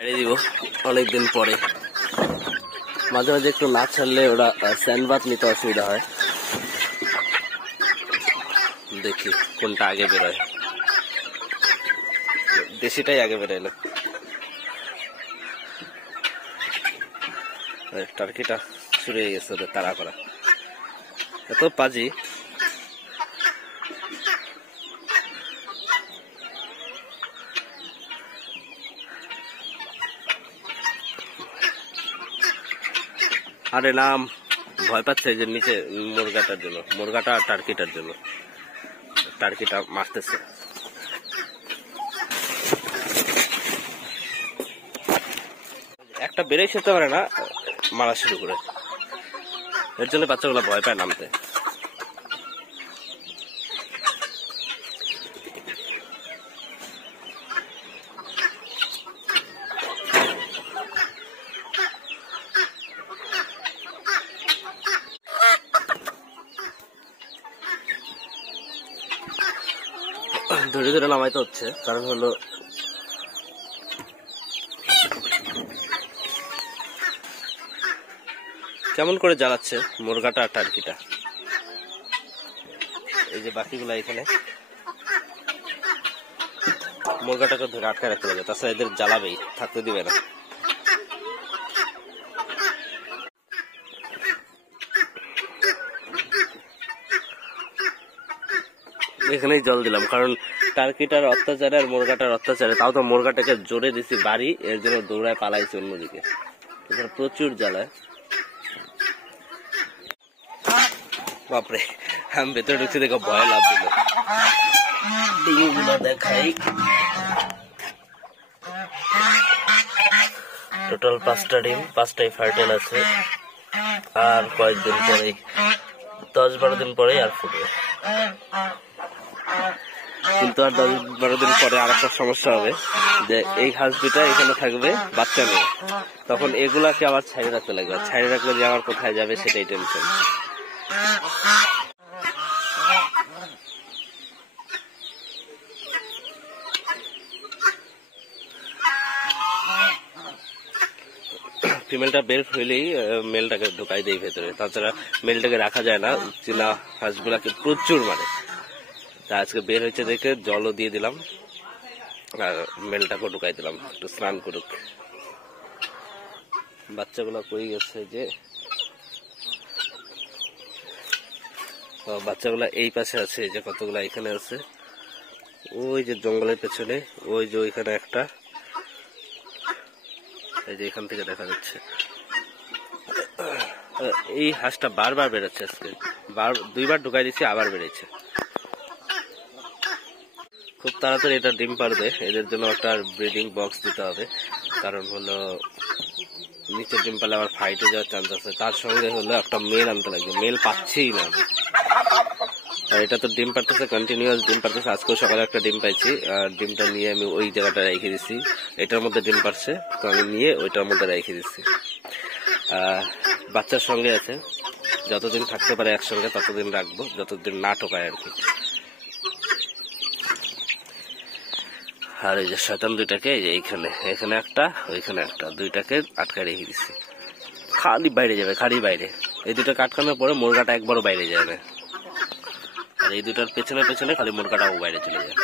ছেড়ে দিব অনেকদিন পরে। মাঝে মাঝে একটু না ছাড়লে ওরা স্যান্ডবাথ নিতে অসুবিধা হয়। দেখি কোনটা আগে বেরোয়, দেশিটাই আগে বেরোলো। টার্কিটা শুরু হয়ে গেছে ওদের তাড়া করা, এত পাজি। আরে নাম ভয় পাচ্ছে যে নিচে মুরগাটার জন্য, মুরগাটা আর টার্কিটার জন্য। টার্কিটা মারতেছে। একটা বেড়ে খেতে পারে না, মারা শুরু করে। এর জন্য বাচ্চাগুলো ভয় পায় নামতে। ধরে ধরে নামাইতে হচ্ছে, কারণ হলো কেমন করে জ্বালাচ্ছে মুরগাটা আর টার্কিটা। এই যে বাকিগুলা এখানে, মুরগাটাকে ধরে আটকায় রাখতে হবে, তাছাড়া এদের জ্বালাবেই, থাকতে দিবে না। এখানেই জল দিলাম, কারণ টার্কিটার অত্যাচারে আর মুরগাটার অত্যাচারে, তাও তো মুরগাটাকে জোরে দিছি বাড়ি, এর জন্য দৌড়ায় পালাইছে অন্যদিকে। প্রচুর জ্বালায়। বাপরে, আমি ভেতরে ঢুকছি দেখো ভয় লাভ দিল। ডিমগুলো দেখাই, টোটাল 5টা ডিম, 5টাই ফার্টাইল আছে। আর কয়েকদিন পরেই, 10-12 দিন পরেই আর ফুটবে। কিন্তু আর 10-12 দিন পরে আর একটা সমস্যা হবে, যে এই হাঁস দুটা এখানে থাকবে বাচ্চা নিয়ে, তখন এগুলাকে আবার ছাড়িয়ে রাখতে লাগবে। ছাড়িয়ে রাখলে যে আমার কোথায় যাবে সেটাই টেনশন। ফিমেলটা বের হইলেই মেলটাকে ঢুকাই দেয় ভেতরে, তাছাড়া মেলটাকে রাখা যায় না। চীনা হাঁসগুলাকে প্রচুর মারে। তা আজকে বের হয়েছে দেখে জলও দিয়ে দিলাম, আর মেলটাকেও ঢুকাই দিলাম, একটু স্নান করুক। বাচ্চাগুলো কই গেছে যে, বাচ্চাগুলা এই পাশে আছে, এই যে কতগুলা এখানে আছে, ওই যে জঙ্গলের পেছনে, ওই যে ওইখানে একটা, এই যে এখান থেকে দেখা যাচ্ছে। এই হাঁসটা বারবার বেরোচ্ছে, আজকে 2বার ঢুকাই দিচ্ছি, আবার বেড়েছে। খুব তাড়াতাড়ি এটা ডিম পারবে, এদের জন্য একটা ব্রিডিং বক্স দিতে হবে। কারণ হলো নিচে ডিম পারলে আবার ফাইটে যাওয়ার চান্স আছে। তার সঙ্গে হলো একটা মেল আনতে লাগবে, মেল পাচ্ছেই না। আর এটা তো ডিম পারতেছে, কন্টিনিউয়াস ডিম পারতেছে। আজকেও সকালে একটা ডিম পাইছি, আর ডিমটা নিয়ে আমি ওই জায়গাটা রেখে দিচ্ছি। এটার মধ্যে ডিম পারছে, তো আমি নিয়ে ওইটার মধ্যে রেখে দিচ্ছি। বাচ্চার সঙ্গে আছে, যতদিন থাকতে পারে একসঙ্গে ততদিন রাখবো, যতদিন না টোকায় আর কি। আর এই যে শয়তান দুইটাকে, এই যে এখানে একটা, ওইখানে একটা, 2টাকে আটকায় রেখে দিচ্ছি। খালি বাইরে যাবে, খালি বাইরে। এই 2টাকে আটকানোর পরে মুরগাটা একবারও বাইরে যায় না, আর এই 2টার পেছনে পেছনে খালি মুরগাটাও বাইরে চলে যায়।